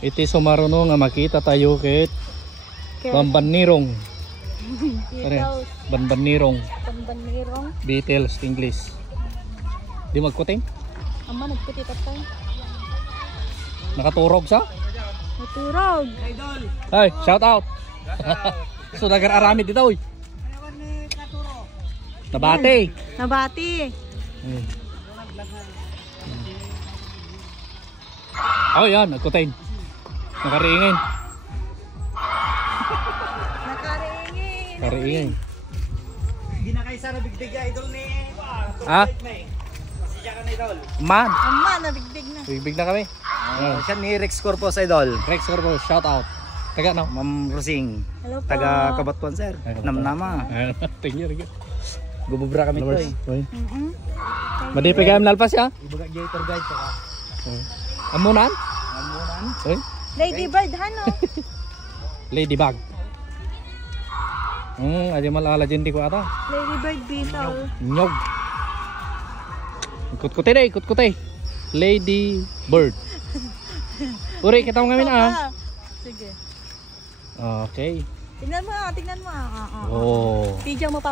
Iti sumaruno nga makita tayo ket Bambanirong. Beatles. Bambanirong. Bambanirong. Beatles English. Di magkuting? Ama nagputi tatay. Nakaturog sa? Naturog. Hey, shout out. So dagar aramid dito oy. Nabati. Nabati. Oh yan, nagkuting. Nakariingin. Nakariingin. Nakariingin. Hindi na kayo sana bigdig ya idol ni. Ha? Siya ka na idol. Man. Ama nabigdig na. Big na kami. Siya ni Rex Corpus idol. Rex Corpo, shout out. Taga no? Ma'am Rosing. Hello po. Taga Kabatuan sir. Namnama. Thank you. Gububra kami to eh. Madi pa kayam lalpas ya? Ibaga gator guide saka. Amunan? Amunan. Oy. Lady Bird hano. Ladybug. Adi malala din di ko ata. Lady Bird beetle. Nyog. Ikut-kuti deh, ikut-kuti. Lady Bird. Uri, kita mo ngamin ah. Sige. Okay. Tingnan mo. Oh. Video mo pa.